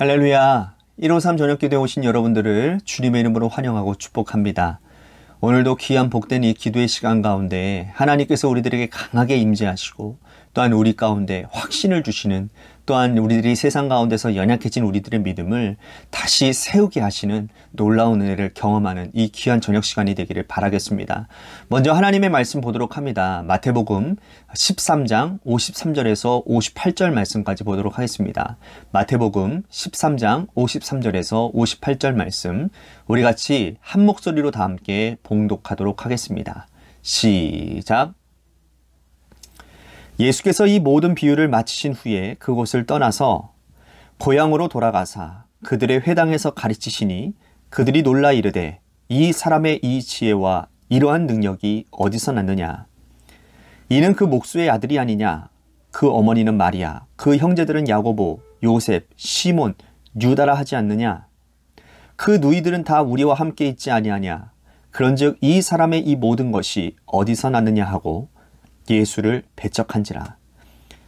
할렐루야. 153 저녁기도에 오신 여러분들을 주님의 이름으로 환영하고 축복합니다. 오늘도 귀한 복된 이 기도의 시간 가운데 하나님께서 우리들에게 강하게 임재하시고 또한 우리 가운데 확신을 주시는, 또한 우리들이 세상 가운데서 연약해진 우리들의 믿음을 다시 세우게 하시는 놀라운 은혜를 경험하는 이 귀한 저녁 시간이 되기를 바라겠습니다. 먼저 하나님의 말씀 보도록 합니다. 마태복음 13장 53절에서 58절 말씀까지 보도록 하겠습니다. 마태복음 13장 53절에서 58절 말씀, 우리 같이 한 목소리로 다 함께 봉독하도록 하겠습니다. 시작. 예수께서 이 모든 비유를 마치신 후에 그곳을 떠나서 고향으로 돌아가사 그들의 회당에서 가르치시니 그들이 놀라 이르되 이 사람의 이 지혜와 이러한 능력이 어디서 났느냐? 이는 그 목수의 아들이 아니냐? 그 어머니는 마리아, 그 형제들은 야고보, 요셉, 시몬, 유다라 하지 않느냐? 그 누이들은 다 우리와 함께 있지 아니하냐? 그런즉 이 사람의 이 모든 것이 어디서 났느냐 하고 예수를 배척한지라.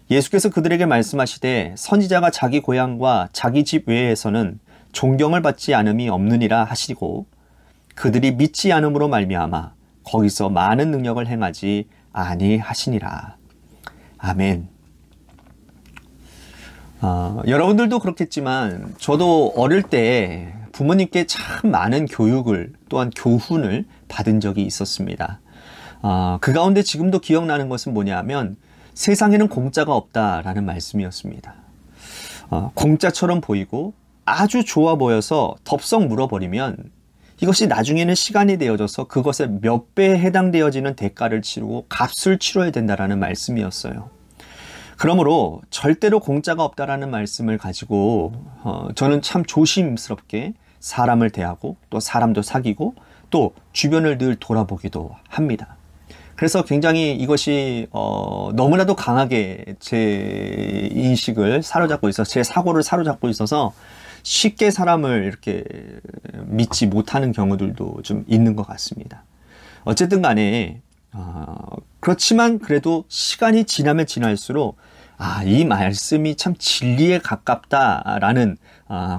예수께서 그들에게 말씀하시되 선지자가 자기 고향과 자기 집 외에서는 존경을 받지 않음이 없느니라 하시고 그들이 믿지 않음으로 말미암아 거기서 많은 능력을 행하지 아니하시니라. 아멘. 여러분들도 그렇겠지만 저도 어릴 때 부모님께 참 많은 교육을, 또한 교훈을 받은 적이 있었습니다. 그 가운데 지금도 기억나는 것은 뭐냐면 세상에는 공짜가 없다라는 말씀이었습니다. 공짜처럼 보이고 아주 좋아 보여서 덥석 물어버리면 이것이 나중에는 시간이 되어져서 그것에 몇 배에 해당되어지는 대가를 치르고 값을 치러야 된다라는 말씀이었어요. 그러므로 절대로 공짜가 없다라는 말씀을 가지고 저는 참 조심스럽게 사람을 대하고 또 사람도 사귀고 또 주변을 늘 돌아보기도 합니다. 그래서 굉장히 이것이 너무나도 강하게 제 인식을 사로잡고 있어서, 제 사고를 사로잡고 있어서 쉽게 사람을 이렇게 믿지 못하는 경우들도 좀 있는 것 같습니다. 어쨌든 간에 그렇지만 그래도 시간이 지나면 지날수록 이 말씀이 참 진리에 가깝다라는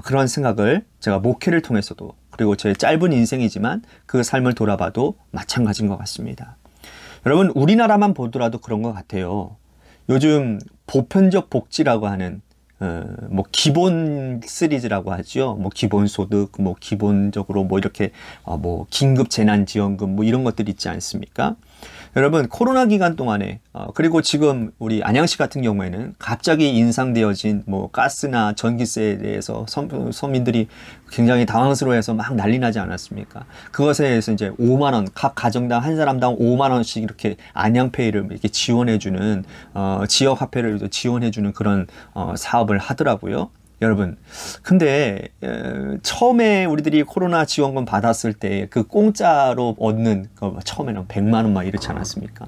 그런 생각을 제가 목회를 통해서도, 그리고 제 짧은 인생이지만 그 삶을 돌아봐도 마찬가지인 것 같습니다. 여러분, 우리나라만 보더라도 그런 것 같아요. 요즘 보편적 복지라고 하는 뭐 기본 시리즈라고 하죠. 뭐 기본소득, 뭐 기본적으로 뭐 이렇게 뭐 긴급 재난지원금 뭐 이런 것들 있지 않습니까? 여러분, 코로나 기간 동안에 그리고 지금 우리 안양시 같은 경우에는 갑자기 인상되어진 뭐 가스나 전기세에 대해서 서민들이 굉장히 당황스러워해서 막 난리 나지 않았습니까? 그것에 대해서 이제 5만 원, 각 가정당 한 사람당 5만 원씩 이렇게 안양페이를 이렇게 지원해주는 지역 화폐를 지원해주는 그런 사업을 하더라고요. 여러분, 근데 처음에 우리들이 코로나 지원금 받았을 때 그 공짜로 얻는 처음에는 100만 원 막 이렇지 않았습니까?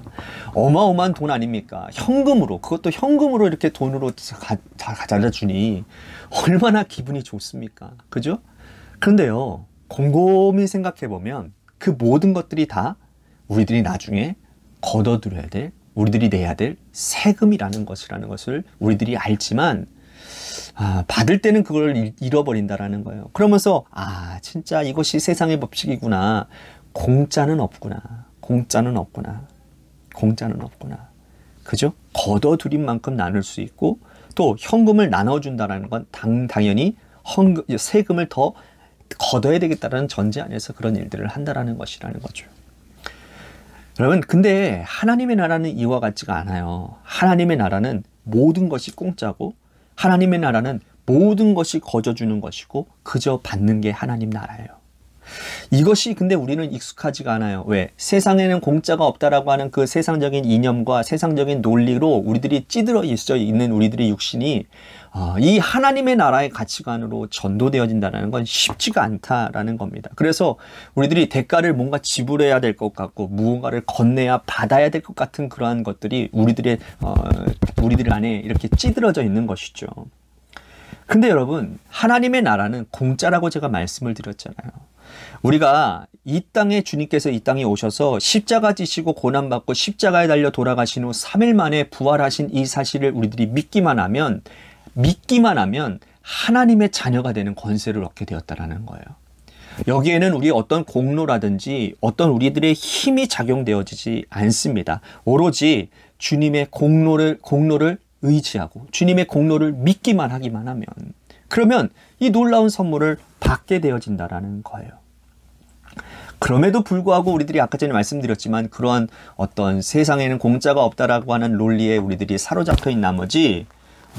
어마어마한 돈 아닙니까? 현금으로, 그것도 현금으로 이렇게 돈으로 가져다 주니 얼마나 기분이 좋습니까? 그죠? 그런데요, 곰곰이 생각해 보면 그 모든 것들이 다 우리들이 나중에 걷어들여야 될, 우리들이 내야 될 세금이라는 것을 우리들이 알지만 받을 때는 그걸 잃어버린다라는 거예요. 그러면서 진짜 이것이 세상의 법칙이구나. 공짜는 없구나. 공짜는 없구나. 공짜는 없구나. 그죠? 걷어들인 만큼 나눌 수 있고, 또 현금을 나눠준다는 건 당연히 세금을 더 걷어야 되겠다는 전제 안에서 그런 일들을 한다는 것이라는 거죠. 여러분, 근데 하나님의 나라는 이와 같지가 않아요. 하나님의 나라는 모든 것이 공짜고, 하나님의 나라는 모든 것이 거저주는 것이고 그저 받는 게 하나님 나라예요. 이것이 근데 우리는 익숙하지가 않아요. 왜? 세상에는 공짜가 없다라고 하는 그 세상적인 이념과 세상적인 논리로 우리들이 찌들어 있는 우리들의 육신이 이 하나님의 나라의 가치관으로 전도되어진다는 건 쉽지가 않다라는 겁니다. 그래서 우리들이 대가를 뭔가 지불해야 될 것 같고 무언가를 건네야 받아야 될 것 같은 그러한 것들이 우리들 안에 이렇게 찌들어져 있는 것이죠. 근데 여러분, 하나님의 나라는 공짜라고 제가 말씀을 드렸잖아요. 우리가 이 땅에, 주님께서 이 땅에 오셔서 십자가 지시고 고난받고 십자가에 달려 돌아가신 후 3일 만에 부활하신 이 사실을 우리들이 믿기만 하면 하나님의 자녀가 되는 권세를 얻게 되었다라는 거예요. 여기에는 우리의 어떤 공로라든지 어떤 우리들의 힘이 작용되어지지 않습니다. 오로지 주님의 공로를 의지하고 주님의 공로를 믿기만 하기만 하면, 그러면 이 놀라운 선물을 받게 되어진다라는 거예요. 그럼에도 불구하고 우리들이 아까 전에 말씀드렸지만 그러한 어떤 세상에는 공짜가 없다라고 하는 논리에 우리들이 사로잡혀 있는 나머지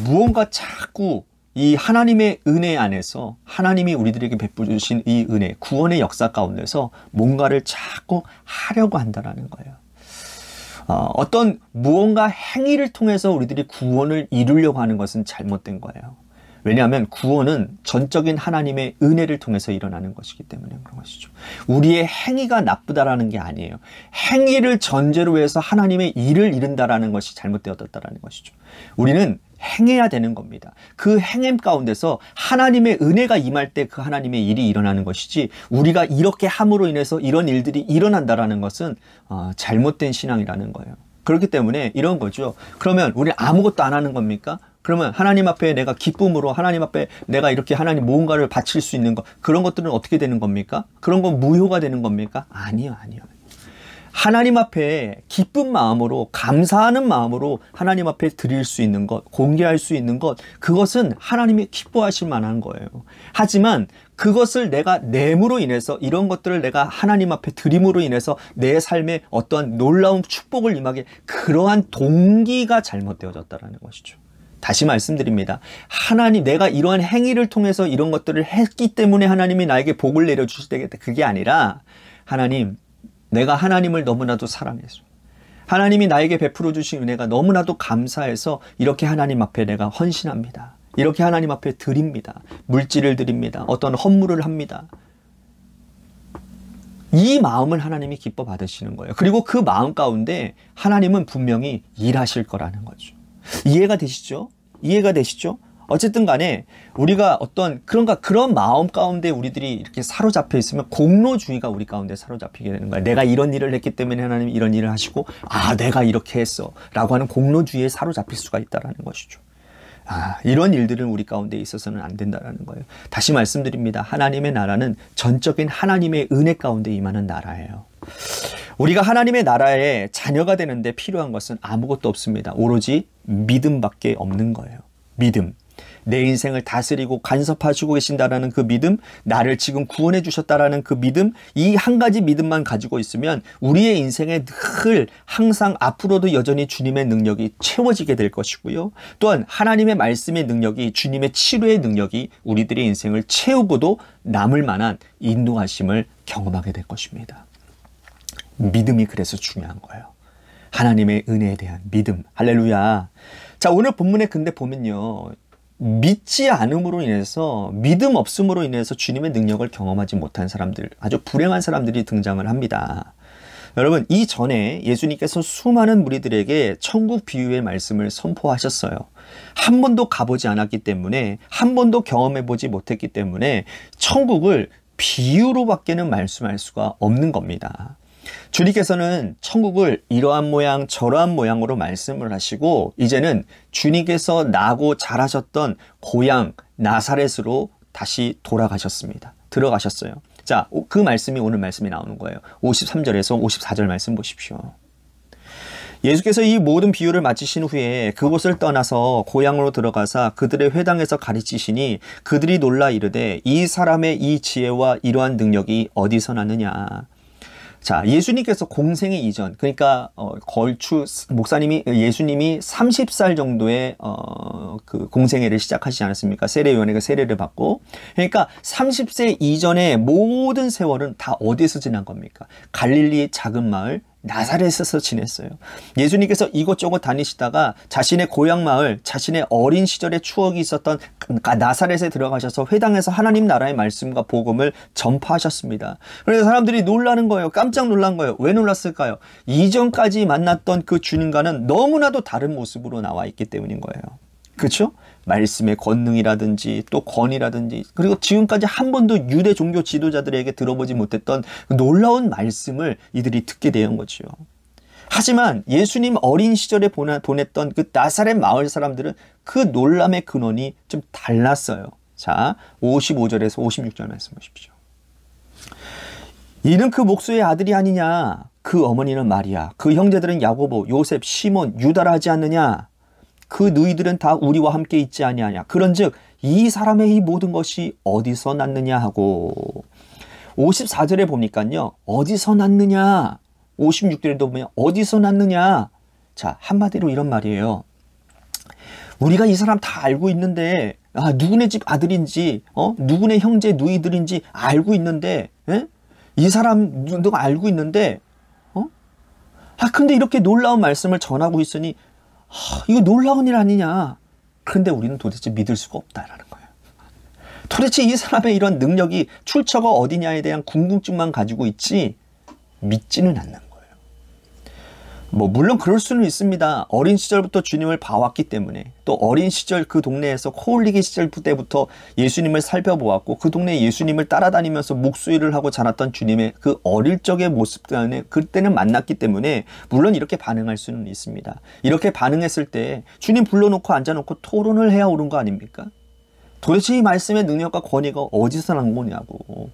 무언가 자꾸 이 하나님의 은혜 안에서 하나님이 우리들에게 베풀으신 이 은혜, 구원의 역사 가운데서 뭔가를 자꾸 하려고 한다는 거예요. 어떤 무언가 행위를 통해서 우리들이 구원을 이루려고 하는 것은 잘못된 거예요. 왜냐하면 구원은 전적인 하나님의 은혜를 통해서 일어나는 것이기 때문에 그런 것이죠. 우리의 행위가 나쁘다라는 게 아니에요. 행위를 전제로 해서 하나님의 일을 이룬다라는 것이 잘못되었다라는 것이죠. 우리는 행해야 되는 겁니다. 그 행함 가운데서 하나님의 은혜가 임할 때 그 하나님의 일이 일어나는 것이지, 우리가 이렇게 함으로 인해서 이런 일들이 일어난다라는 것은 잘못된 신앙이라는 거예요. 그렇기 때문에 이런 거죠. 그러면 우리 아무것도 안 하는 겁니까? 그러면 하나님 앞에 내가 기쁨으로 하나님 앞에 내가 이렇게 하나님 무언가를 바칠 수 있는 것, 그런 것들은 어떻게 되는 겁니까? 그런 건 무효가 되는 겁니까? 아니요. 하나님 앞에 기쁜 마음으로, 감사하는 마음으로 하나님 앞에 드릴 수 있는 것, 공개할 수 있는 것, 그것은 하나님이 기뻐하실 만한 거예요. 하지만 그것을 내가 내므로 인해서, 이런 것들을 내가 하나님 앞에 드림으로 인해서 내 삶에 어떠한 놀라운 축복을 임하게, 그러한 동기가 잘못되어졌다는 것이죠. 다시 말씀드립니다. 하나님, 내가 이러한 행위를 통해서 이런 것들을 했기 때문에 하나님이 나에게 복을 내려주실 때, 그게 아니라, 하나님, 내가 하나님을 너무나도 사랑해서, 하나님이 나에게 베풀어 주신 은혜가 너무나도 감사해서 이렇게 하나님 앞에 내가 헌신합니다. 이렇게 하나님 앞에 드립니다. 물질을 드립니다. 어떤 헌물을 합니다. 이 마음을 하나님이 기뻐 받으시는 거예요. 그리고 그 마음 가운데 하나님은 분명히 일하실 거라는 거죠. 이해가 되시죠? 어쨌든 간에 우리가 어떤 그런 마음 가운데 우리들이 이렇게 사로잡혀 있으면 공로주의가 우리 가운데 사로잡히게 되는 거야. 내가 이런 일을 했기 때문에 하나님이 이런 일을 하시고, 내가 이렇게 했어 라고 하는 공로주의에 사로잡힐 수가 있다는 것이죠. 이런 일들은 우리 가운데 있어서는 안 된다는 거예요. 다시 말씀드립니다. 하나님의 나라는 전적인 하나님의 은혜 가운데 임하는 나라예요. 우리가 하나님의 나라의 자녀가 되는데 필요한 것은 아무것도 없습니다. 오로지 믿음밖에 없는 거예요. 믿음. 내 인생을 다스리고 간섭하시고 계신다라는 그 믿음, 나를 지금 구원해 주셨다라는 그 믿음, 이 한 가지 믿음만 가지고 있으면 우리의 인생에 늘 항상 앞으로도 여전히 주님의 능력이 채워지게 될 것이고요. 또한 하나님의 말씀의 능력이, 주님의 치료의 능력이 우리들의 인생을 채우고도 남을 만한 인도하심을 경험하게 될 것입니다. 믿음이 그래서 중요한 거예요. 하나님의 은혜에 대한 믿음. 할렐루야. 자, 오늘 본문에 근데 보면요, 믿지 않음으로 인해서, 믿음 없음으로 인해서 주님의 능력을 경험하지 못한 사람들, 아주 불행한 사람들이 등장을 합니다. 여러분, 이전에 예수님께서 수많은 무리들에게 천국 비유의 말씀을 선포하셨어요. 한 번도 가보지 않았기 때문에, 한 번도 경험해보지 못했기 때문에 천국을 비유로밖에는 말씀할 수가 없는 겁니다. 주님께서는 천국을 이러한 모양 저러한 모양으로 말씀을 하시고, 이제는 주님께서 나고 자라셨던 고향 나사렛으로 다시 들어가셨어요. 자, 그 말씀이 오늘 말씀이 나오는 거예요. 53절에서 54절 말씀 보십시오. 예수께서 이 모든 비유를 마치신 후에 그곳을 떠나서 고향으로 들어가사 그들의 회당에서 가르치시니, 그들이 놀라 이르되 이 사람의 이 지혜와 이러한 능력이 어디서 났느냐. 자, 예수님께서 공생의 이전, 그러니까 예수님이 30살 정도의 그 공생애를 시작하시지 않았습니까? 세례 요한에게 세례를 받고, 그러니까 30세 이전의 모든 세월은 다 어디에서 지난 겁니까? 갈릴리의 작은 마을 나사렛에서 지냈어요. 예수님께서 이곳저곳 다니시다가 자신의 고향 마을, 자신의 어린 시절의 추억이 있었던 나사렛에 들어가셔서 회당에서 하나님 나라의 말씀과 복음을 전파하셨습니다. 그래서 사람들이 놀라는 거예요. 깜짝 놀란 거예요. 왜 놀랐을까요? 이전까지 만났던 그 주님과는 너무나도 다른 모습으로 나와 있기 때문인 거예요. 그렇죠? 말씀의 권능이라든지 또 권위라든지, 그리고 지금까지 한 번도 유대 종교 지도자들에게 들어보지 못했던 놀라운 말씀을 이들이 듣게 된 거지요. 하지만 예수님 어린 시절에 보냈던 그 나사렛 마을 사람들은 그 놀람의 근원이 좀 달랐어요. 자, 55절에서 56절 말씀 보십시오. 이는 그 목수의 아들이 아니냐? 그 어머니는 마리아, 그 형제들은 야고보, 요셉, 시몬, 유다라 하지 않느냐? 그 누이들은 다 우리와 함께 있지 아니하냐? 그런즉 이 사람의 이 모든 것이 어디서 났느냐 하고. 54절에 보니까요, 어디서 났느냐? 56절에도 보면 어디서 났느냐? 자, 한마디로 이런 말이에요. 우리가 이 사람 다 알고 있는데, 누구네 집 아들인지, 누구네 형제 누이들인지 알고 있는데, 이 사람 누가 알고 있는데, 근데 이렇게 놀라운 말씀을 전하고 있으니, 이거 놀라운 일 아니냐? 그런데 우리는 도대체 믿을 수가 없다라는 거예요. 도대체 이 사람의 이런 능력이 출처가 어디냐에 대한 궁금증만 가지고 있지 믿지는 않는 거예요. 물론 그럴 수는 있습니다. 어린 시절부터 주님을 봐왔기 때문에, 또 어린 시절 그 동네에서 코올리기 시절 때부터 예수님을 살펴보았고, 그 동네 예수님을 따라다니면서 목수일을 하고 자랐던 주님의 그 어릴 적의 모습 때문에 그때는 만났기 때문에 물론 이렇게 반응할 수는 있습니다. 이렇게 반응했을 때 주님 불러놓고 앉아놓고 토론을 해야 옳은 거 아닙니까? 도대체 이 말씀의 능력과 권위가 어디서 난 거냐고.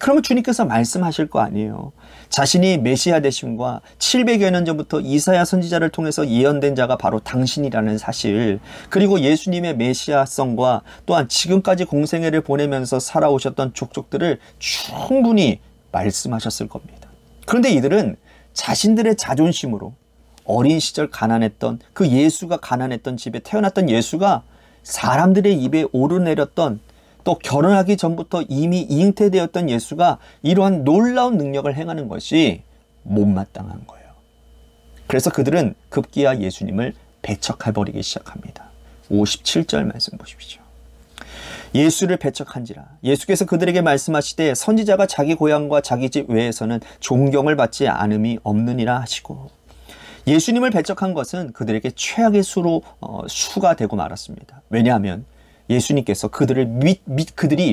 그러면 주님께서 말씀하실 거 아니에요. 자신이 메시아 되심과 700여 년 전부터 이사야 선지자를 통해서 예언된 자가 바로 당신이라는 사실, 그리고 예수님의 메시아성과 또한 지금까지 공생애를 보내면서 살아오셨던 족속들을 충분히 말씀하셨을 겁니다. 그런데 이들은 자신들의 자존심으로 어린 시절 가난했던, 그 예수가 가난했던 집에 태어났던 예수가 사람들의 입에 오르내렸던, 또 결혼하기 전부터 이미 잉태되었던 예수가 이러한 놀라운 능력을 행하는 것이 못마땅한 거예요. 그래서 그들은 급기야 예수님을 배척해버리기 시작합니다. 57절 말씀 보십시오. 예수를 배척한지라 예수께서 그들에게 말씀하시되 선지자가 자기 고향과 자기 집 외에서는 존경을 받지 않음이 없느니라 하시고, 예수님을 배척한 것은 그들에게 최악의 수가 되고 말았습니다. 왜냐하면 예수님께서 그들이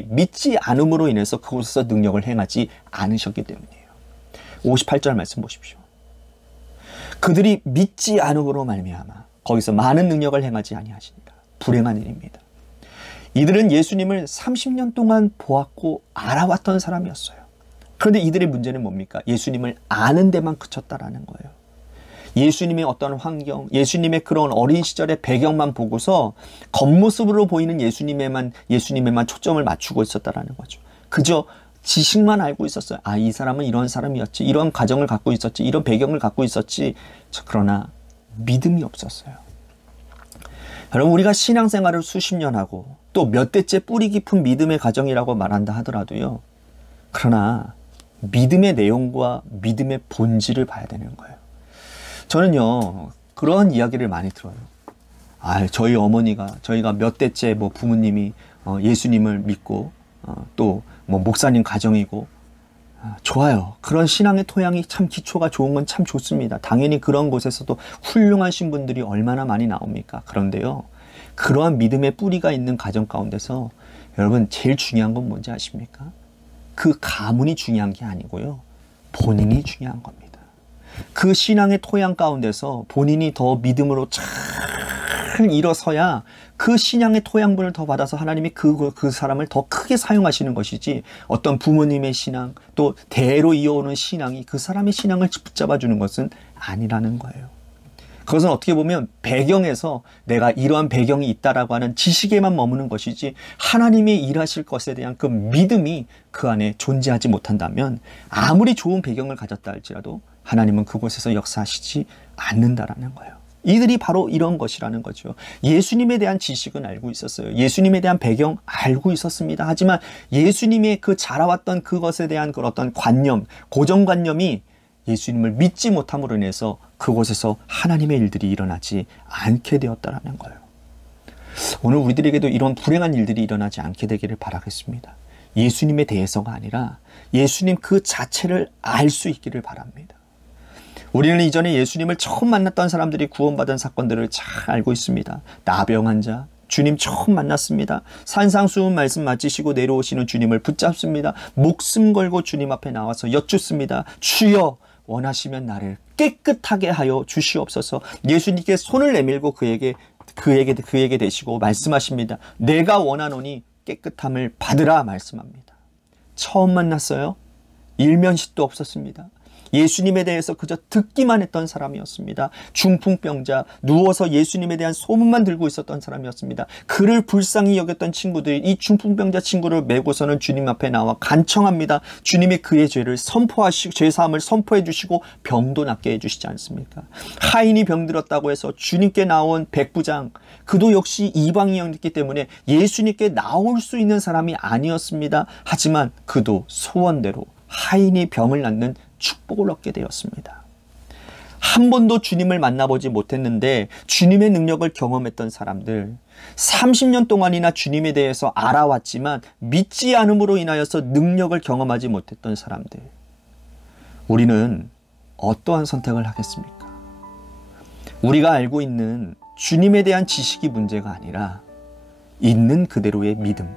믿지 않음으로 인해서 그곳에서 능력을 행하지 않으셨기 때문이에요. 58절 말씀 보십시오. 그들이 믿지 않음으로 말미암아 거기서 많은 능력을 행하지 아니하시니까 불행한 일입니다. 이들은 예수님을 30년 동안 보았고 알아왔던 사람이었어요. 그런데 이들의 문제는 뭡니까? 예수님을 아는 데만 그쳤다라는 거예요. 예수님의 어떤 환경, 예수님의 그런 어린 시절의 배경만 보고서 겉모습으로 보이는 예수님에만 초점을 맞추고 있었다라는 거죠. 그저 지식만 알고 있었어요. 이 사람은 이런 사람이었지, 이런 가정을 갖고 있었지, 이런 배경을 갖고 있었지. 그러나 믿음이 없었어요. 여러분, 우리가 신앙생활을 수십 년 하고 또 몇 대째 뿌리 깊은 믿음의 가정이라고 말한다 하더라도요, 그러나 믿음의 내용과 믿음의 본질을 봐야 되는 거예요. 저는요, 그런 이야기를 많이 들어요. 저희 어머니가, 저희가 몇 대째 부모님이 예수님을 믿고 또 목사님 가정이고, 좋아요. 그런 신앙의 토양이 참 기초가 좋은 건 참 좋습니다. 당연히 그런 곳에서도 훌륭하신 분들이 얼마나 많이 나옵니까? 그런데요, 그러한 믿음의 뿌리가 있는 가정 가운데서 여러분 제일 중요한 건 뭔지 아십니까? 그 가문이 중요한 게 아니고요, 본인이 중요한 겁니다. 그 신앙의 토양 가운데서 본인이 더 믿음으로 잘 일어서야 그 신앙의 토양분을 더 받아서 하나님이 그 사람을 더 크게 사용하시는 것이지, 어떤 부모님의 신앙, 또 대로 이어오는 신앙이 그 사람의 신앙을 붙잡아주는 것은 아니라는 거예요. 그것은 어떻게 보면 배경에서 내가 이러한 배경이 있다라고 하는 지식에만 머무는 것이지, 하나님이 일하실 것에 대한 그 믿음이 그 안에 존재하지 못한다면 아무리 좋은 배경을 가졌다 할지라도 하나님은 그곳에서 역사하시지 않는다라는 거예요. 이들이 바로 이런 것이라는 거죠. 예수님에 대한 지식은 알고 있었어요. 예수님에 대한 배경 알고 있었습니다. 하지만 예수님의 그 자라왔던 그것에 대한 그런 어떤 관념, 고정관념이 예수님을 믿지 못함으로 인해서 그곳에서 하나님의 일들이 일어나지 않게 되었다라는 거예요. 오늘 우리들에게도 이런 불행한 일들이 일어나지 않게 되기를 바라겠습니다. 예수님에 대해서가 아니라 예수님 그 자체를 알 수 있기를 바랍니다. 우리는 이전에 예수님을 처음 만났던 사람들이 구원받은 사건들을 잘 알고 있습니다. 나병 환자, 주님 처음 만났습니다. 산상수훈 말씀 마치시고 내려오시는 주님을 붙잡습니다. 목숨 걸고 주님 앞에 나와서 여쭙습니다. 주여, 원하시면 나를 깨끗하게 하여 주시옵소서. 예수님께 손을 내밀고 그에게 대시고 말씀하십니다. 내가 원하노니 깨끗함을 받으라 말씀합니다. 처음 만났어요. 일면식도 없었습니다. 예수님에 대해서 그저 듣기만 했던 사람이었습니다. 중풍병자, 누워서 예수님에 대한 소문만 들고 있었던 사람이었습니다. 그를 불쌍히 여겼던 친구들이 이 중풍병자 친구를 메고서는 주님 앞에 나와 간청합니다. 주님이 그의 죄를 선포하시고 죄사함을 선포해 주시고 병도 낫게 해주시지 않습니까? 하인이 병들었다고 해서 주님께 나온 백부장, 그도 역시 이방인이었기 때문에 예수님께 나올 수 있는 사람이 아니었습니다. 하지만 그도 소원대로 하인이 병을 낫는 축복을 얻게 되었습니다. 한 번도 주님을 만나보지 못했는데 주님의 능력을 경험했던 사람들, 30년 동안이나 주님에 대해서 알아왔지만 믿지 않음으로 인하여서 능력을 경험하지 못했던 사람들, 우리는 어떠한 선택을 하겠습니까? 우리가 알고 있는 주님에 대한 지식이 문제가 아니라 있는 그대로의 믿음,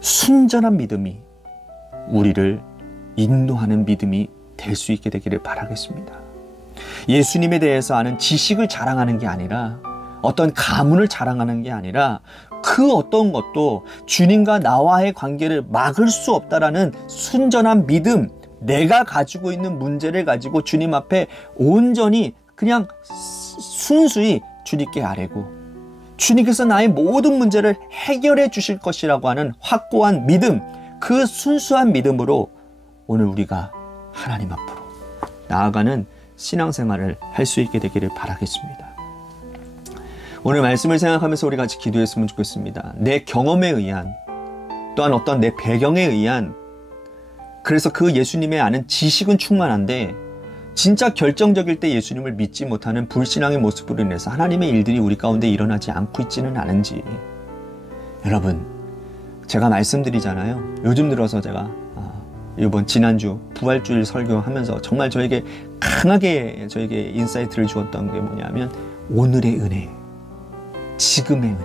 순전한 믿음이 우리를 인도하는 믿음이 될 수 있게 되기를 바라겠습니다. 예수님에 대해서 아는 지식을 자랑하는 게 아니라, 어떤 가문을 자랑하는 게 아니라, 그 어떤 것도 주님과 나와의 관계를 막을 수 없다라는 순전한 믿음, 내가 가지고 있는 문제를 가지고 주님 앞에 온전히 그냥 순수히 주님께 아뢰고 주님께서 나의 모든 문제를 해결해 주실 것이라고 하는 확고한 믿음, 그 순수한 믿음으로 오늘 우리가 하나님 앞으로 나아가는 신앙생활을 할 수 있게 되기를 바라겠습니다. 오늘 말씀을 생각하면서 우리 같이 기도했으면 좋겠습니다. 내 경험에 의한, 또한 어떤 내 배경에 의한, 그래서 그 예수님의 아는 지식은 충만한데 진짜 결정적일 때 예수님을 믿지 못하는 불신앙의 모습으로 인해서 하나님의 일들이 우리 가운데 일어나지 않고 있지는 않은지, 여러분, 제가 말씀드리잖아요. 요즘 들어서 제가 이번 지난주 부활주일 설교하면서 정말 저에게 강하게 저에게 인사이트를 주었던 게 뭐냐면, 오늘의 은혜, 지금의 은혜,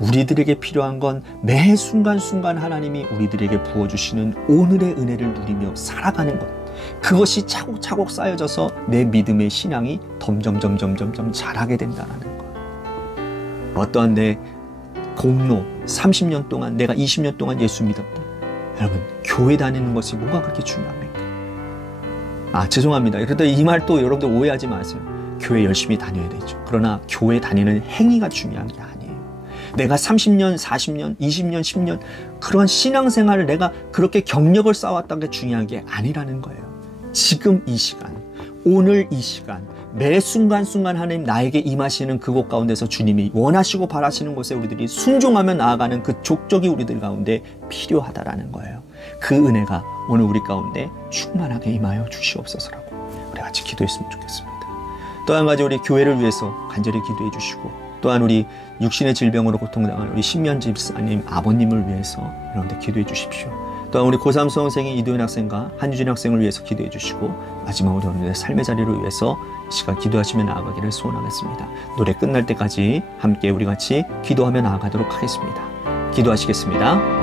우리들에게 필요한 건 매 순간순간 하나님이 우리들에게 부어주시는 오늘의 은혜를 누리며 살아가는 것, 그것이 차곡차곡 쌓여져서 내 믿음의 신앙이 점점 자라게 된다는 것. 어떠한 내 공로, 30년 동안, 내가 20년 동안 예수 믿었다. 여러분, 교회 다니는 것이 뭐가 그렇게 중요합니까? 죄송합니다. 그런데 이 말 또 여러분들 오해하지 마세요. 교회 열심히 다녀야 되죠. 그러나 교회 다니는 행위가 중요한 게 아니에요. 내가 30년, 40년, 20년, 10년 그런 신앙생활을 내가 그렇게 경력을 쌓아왔다는 게 중요한 게 아니라는 거예요. 지금 이 시간, 오늘 이 시간, 매 순간순간 하나님 나에게 임하시는 그곳 가운데서 주님이 원하시고 바라시는 곳에 우리들이 순종하며 나아가는 그 족적이 우리들 가운데 필요하다라는 거예요. 그 은혜가 오늘 우리 가운데 충만하게 임하여 주시옵소서라고 우리 같이 기도했으면 좋겠습니다. 또 한 가지, 우리 교회를 위해서 간절히 기도해 주시고, 또한 우리 육신의 질병으로 고통당하는 우리 신면 집사님 아버님을 위해서 여러분들 기도해 주십시오. 또한 우리 고3 수험생인 이도현 학생과 한유진 학생을 위해서 기도해 주시고, 마지막으로 여러분들의 삶의 자리를 위해서 이 시간 기도하시며 나아가기를 소원하겠습니다. 노래 끝날 때까지 함께 우리 같이 기도하며 나아가도록 하겠습니다. 기도하시겠습니다.